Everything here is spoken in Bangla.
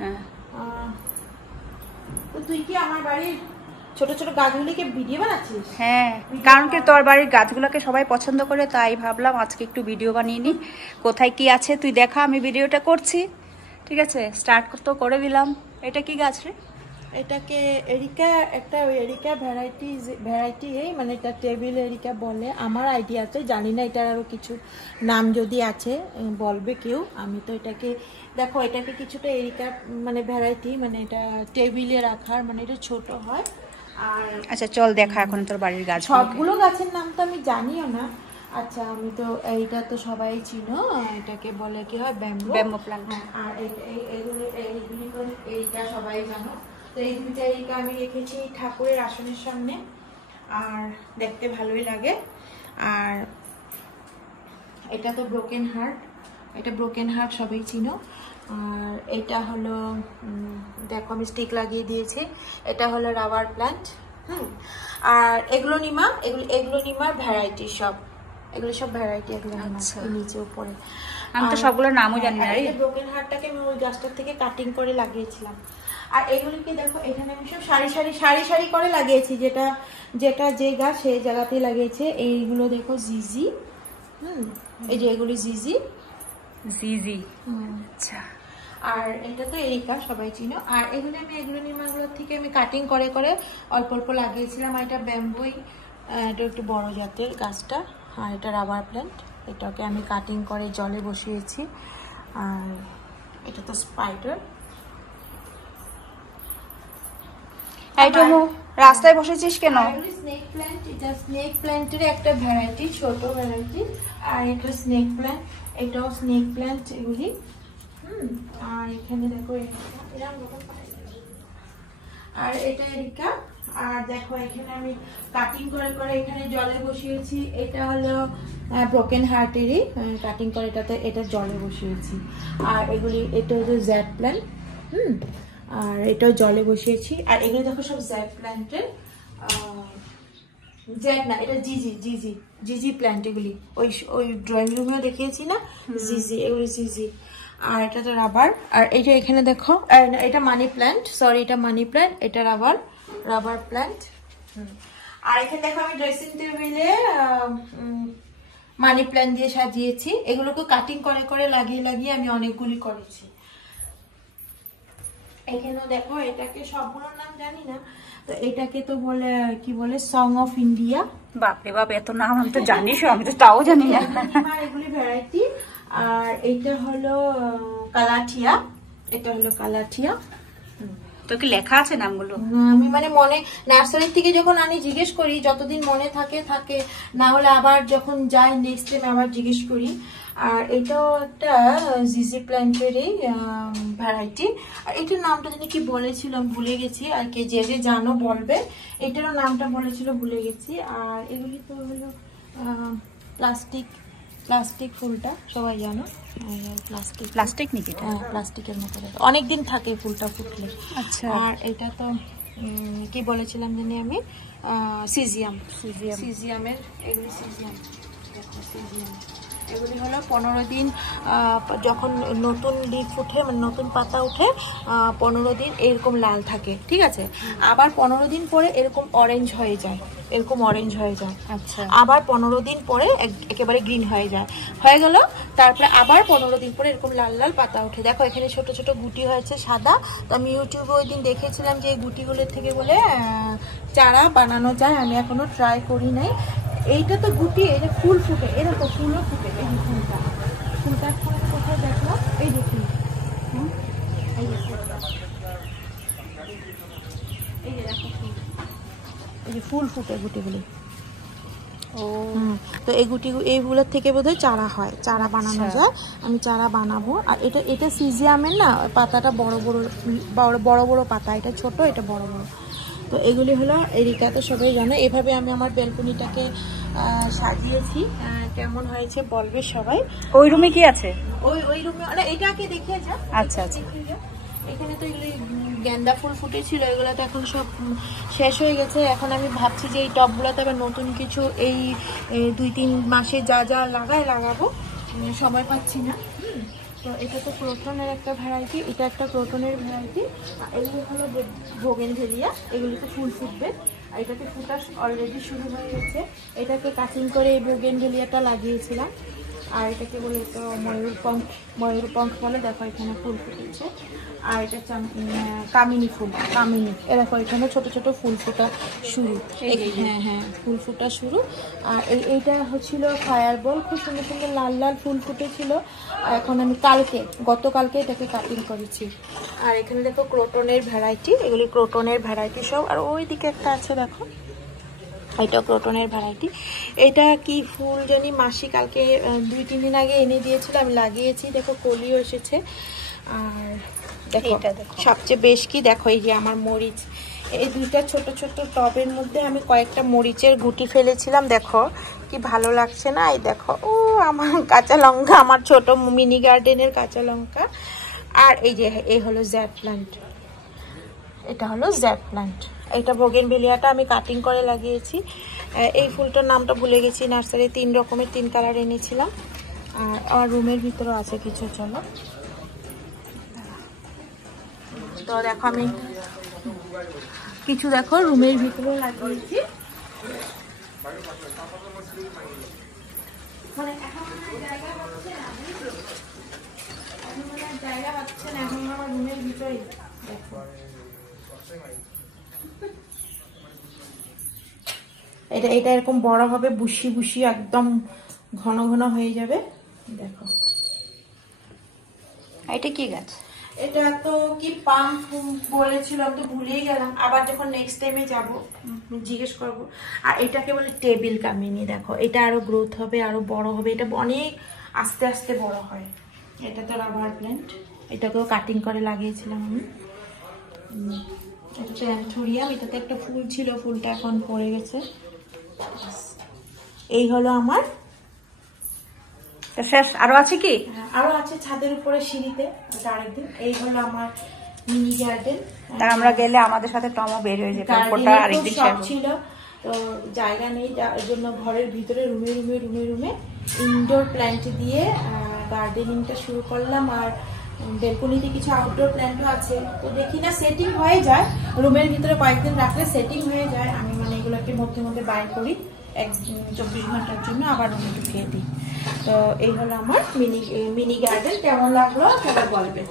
হ্যাঁ। তো তুই কি আমার বাড়ির ছোট ছোট গাছগুলিকে ভিডিও বানাচ্ছিস? হ্যাঁ, কারণ কি তোর বাড়ির গাছগুলোকে সবাই পছন্দ করে, তাই ভাবলাম আজকে একটু ভিডিও বানিয়ে নি। কোথায় কি আছে তুই দেখা, আমি ভিডিওটা করছি। ঠিক আছে, স্টার্ট তো করে দিলাম। এটা কি গাছ রে? এটাকে এরিকা, একটা এরিকা ভ্যারাইটি মানে এটা টেবিল এরিকা বলে। আমার আইডিয়া আছে, জানি না এটার আরও কিছু নাম যদি আছে বলবে কেউ। আমি তো এটাকে দেখো, এটাকে কিছুটা এরিকা মানে ভ্যারাইটি, মানে এটা টেবিলে রাখার, মানে এটা ছোট হয়। আর আচ্ছা চল দেখা এখন তোর বাড়ির গাছ। সবগুলো গাছের নাম তো আমি জানিও না। আচ্ছা, আমি তো এইটা তো সবাই চিনো, এটাকে বলে কি হয় ব্যাম্বো প্ল্যান্ট। আর এইটা সবাই জানো। তো এই দুইটা এরিকা আমি রেখেছি ঠাকুরের আসনের সামনে, আর দেখতে ভালোই লাগে। আর এটা তো ব্রোকেন হার্ট, এটা ব্রোকেন হার্ট সবাই চিনো। আর এটা হলো দেখো আমি স্টিক লাগিয়ে দিয়েছি, এটা হলো রাবার প্ল্যান্ট। আর এগুলো নিমার ভ্যারাইটি, এগুলো সব ভ্যারাইটি, এগুলো নিচে উপরে। আমি তো সবগুলোর নামও জানি না। এই ব্রোকেন হার্টটাকে আমি ওই গাছটার থেকে কাটিং করে লাগিয়েছিলাম। আর এগুলিকে দেখো, এখানে আমি সব সারি সারি করে লাগিয়েছি, যেটা যে গাছ সেই জায়গাতেই লাগিয়েছে। এইগুলো দেখো জিজি, এই যে এগুলি জিজি। আচ্ছা। আর এটা তো এরিকা সবাই চিনো। আর এগুলো নিমাগুলোর থেকে আমি কাটিং করে করে অল্প অল্প লাগিয়েছিলাম। আর এটা ব্যাম্বুই, এটা একটু বড় জাতের গাছটা। আর এটা রাবার প্ল্যান্ট, এটাকে আমি কাটিং করে জলে বসিয়েছি। আর এটা তো স্পাইডার। রাস্তায় বসেছিস কেন? স্নেক প্ল্যান্ট, এটা স্নেক প্ল্যান্টের একটা ভ্যারাইটি, ছোট ভ্যারাইটি। আর এটা স্নেক প্ল্যান্ট, এটাও স্নেক প্ল্যান্ট এগুলি। আর এখানে দেখো আর এটা এরিকা। আর দেখো এখানে আমি কাটিং করে করে এখানে জলে বসিয়েছি। এটা হলো ব্রোকেন হার্টেরই কাটিং করে এটা জলে বসিয়েছি। আর এটা হলো জ্যাড প্ল্যান্ট, আর এটাও জলে বসিয়েছি। আর এগুলো দেখো সব জ্যাড প্ল্যান্টের, জ্যাড না, এটা জিজি প্ল্যান্ট। এগুলি ওই ড্রয়িং রুমেও দেখিয়েছি না, জিজি, এগুলি জিজি। আর এটা তো রাবার। আর এইটা এখানে দেখো, এটা মানি প্ল্যান্ট, সরি এটা মানি প্ল্যান্ট, এটা রাবার প্ল্যান্ট। আর এখানে দেখো আমি ড্রেসিং টেবিলে মানি প্ল্যান্ট দিয়ে সাজিয়েছি। এগুলোকে কাটিং করে করে লাগিয়ে লাগিয়ে আমি অনেকগুলি করেছি। এখানেও দেখো, এটাকে সবগুলোর নাম জানি না, তো এটাকে তো বলে কি বলে, সং অফ ইন্ডিয়া। বাপরে বাপ, এত নাম আমি তো জানিস, আমি তো তাও জানি না। এগুলি ভ্যারাইটি। আর এটা হলো কালাঠিয়া, তো কি লেখা আছে নামগুলো? আমি মানে মনে নার্সারি থেকে যখন আনি জিজ্ঞেস করি, যতদিন মনে থাকে, না হলে আবার যখন যাই নেক্সট টাইম আবার জিজ্ঞেস করি। আর এটাও একটা জিজি প্ল্যান্টেরই ভ্যারাইটি। আর এটার নামটা জানি কি বলেছিলাম, ভুলে গেছি। আর কে যে জানো বলবে, এটারও নামটা বলেছিল, ভুলে গেছি। আর এগুলি তো হলো প্লাস্টিক ফুলটা সবাই জানো, প্লাস্টিক নাকি? প্লাস্টিকের মতো অনেকদিন থাকে ফুলটা ফুটলে। আচ্ছা। আর এটা তো কি বলেছিলাম জানি আমি, সিজিয়ামের এগুলি সিজিয়াম। এগুলি হলো 15 দিন, যখন নতুন লিফ উঠে, মানে নতুন পাতা উঠে, 15 দিন এরকম লাল থাকে, ঠিক আছে। আবার 15 দিন পরে এরকম অরেঞ্জ হয়ে যায়, আচ্ছা। আবার 15 দিন পরে একেবারে গ্রিন হয়ে গেল। তারপরে আবার 15 দিন পরে এরকম লাল লাল পাতা উঠে। দেখো এখানে ছোট ছোট গুটি হয়েছে সাদা। তো আমি ইউটিউবে ওই দিন দেখেছিলাম যে এই গুটিগুলোর থেকে বলে চারা বানানো যায়, আমি এখনো ট্রাই করি নাই। এইটা তো গুটি, এই যে ফুল ফুটে, এরকম ফুলও ফুটে। এই যে ফুলটা কোথায় দেখো, এই যে ফুল, এই যে দেখো ফুল, এই যে ফুল ফুটে গুটিগুলি। তো এইগুলোর থেকে বোধহয় চারা বানানো যায়। আমি চারা বানাবো। আর এটা সিজিয়ামের না, পাতাটা বড় বড় পাতা, এটা ছোট, এটা বড় বড়। তো এগুলি হলো এরিকা, তো সবাই জানো। এভাবে আমি আমার ব্যালকনিটাকে সাজিয়েছি। কেমন হয়েছে বলবে সবাই। ওই রুমে কি আছে? ওই রুমে মানে এটাকে দেখিয়ে যা। আচ্ছা। এখানে তো এগুলি গেন্দা ফুল ফুটেছিল, এগুলো তো এখন সব শেষ হয়ে গেছে। এখন আমি ভাবছি যে এই টবগুলোতে আবার নতুন কিছু এই 2-3 মাসে যা লাগাবো, সময় পাচ্ছি না। তো এটা তো ক্রোটনের একটা ভ্যারাইটি, এটা একটা ক্রোটনের ভ্যারাইটি। এগুলো হলো বোগেনভেলিয়া, এগুলোতে ফুল ফুটবে। আর এটাতে ফুটা অলরেডি শুরু হয়ে গেছে। এটাকে কাটিং করে এই বোগেনভেলিয়াটা লাগিয়েছিলাম। আর এটাকে বলে তো ময়ূরপঙ্খ বলে। দেখো এখানে ফুল ফুটেছে। আর এটা কামিনী ফুল, কামিনী। এরকম এখানে ছোট ছোট ফুল ফোটা শুরু। হ্যাঁ হ্যাঁ, ফুল ফোটা শুরু। আর এইটা হচ্ছিল ফায়ার বল, খুব সুন্দর সুন্দর লাল লাল ফুল ফুটেছিল। আর এখন আমি গতকালকে এটাকে কাটিং করেছি। আর এখানে দেখো ক্রোটনের ভ্যারাইটি, এগুলি ক্রোটনের ভ্যারাইটি সব। আর ওই দিকে একটা আছে দেখো, এটা ক্রোটনের ভ্যারাইটি। এটা কি ফুল জানি, মাসি কালকে 2-3 দিন আগে এনে দিয়েছিল, আমি লাগিয়েছি। দেখো কলিও এসেছে। আর দেখো সবচেয়ে বেশ কি দেখো, এই যে আমার মরিচ, এই দুইটা ছোট ছোট টবের মধ্যে আমি কয়েকটা মরিচের গুটি ফেলেছিলাম। দেখো কি ভালো লাগছে না? এই দেখো, ও আমার কাঁচা লঙ্কা, আমার ছোট মিনি গার্ডেনের কাঁচা লঙ্কা। আর এই যে এই হলো জ্যাড প্ল্যান্ট, এটা হলো জ্যাড প্ল্যান্ট। এটা বোগেনভেলিয়াটা আমি কাটিং করে লাগিয়েছি। এই ফুলটার নামটা ভুলে গেছি, নার্সারি 3 রকমের 3 কালার এনেছিলাম। আর আমার রুমের ভিতরেও আছে কিছু। চলো তো দেখো, আমি কিছু দেখো রুমের ভিতরেও লাগিয়েছি। মানে এখন জায়গা পাচ্ছে না, এখন আমার রুমের ভিতরেই দেখো। এটা এরকম বড় হবে, বুশি বুশি একদম ঘন ঘন হয়ে যাবে। দেখো এটা কি গাছ? এটা তো কি পাম বলেছিলাম, তো ভুলেই গেলাম। আবার যখন নেক্সট টাইমে যাবো জিজ্ঞেস করবো। আর এটাকে বলে টেবিল কামিনী। দেখো এটা আরো গ্রোথ হবে, আরো বড় হবে। এটা অনেক আস্তে আস্তে বড় হয়। এটা তো রাবার প্ল্যান্ট, এটাকেও কাটিং করে লাগিয়েছিলাম আমি। এটা তো অ্যান্থোরিয়াম, এটাতে একটা ফুল ছিল, ফুলটা এখন পড়ে গেছে। এই হলো আমার। শেষ? আরো আছে কি? আরো আছে ছাদের উপরে সিঁড়িতে, আরেকদিন। এই হলো আমার মিনি গার্ডেন। তা আমরা গেলে আমাদের সাথে টমও বের হয়ে যেত, ওটা আরেকদিন শেয়ার ছিল। তো জায়গা নেই, যার জন্য ঘরের ভিতরে রুমে রুমে রুমে রুমে ইনডোর প্ল্যান্ট দিয়ে গার্ডেনিংটা শুরু করলাম। আর বেলকনিতে কিছু আউটডোর প্ল্যান্টও আছে। তো দেখি না, সেটিং হয়ে যায় রুমের ভিতরে, কয়েকদিন রাখলে সেটিং হয়ে যায়। আমি মানে এগুলোকে মধ্যে মধ্যে বাইর করি 24 ঘন্টার জন্য, আবার রুমে ঢুকিয়ে দিই। তো এই হলো আমার মিনি গার্ডেন। কেমন লাগলো সবাই বলবে।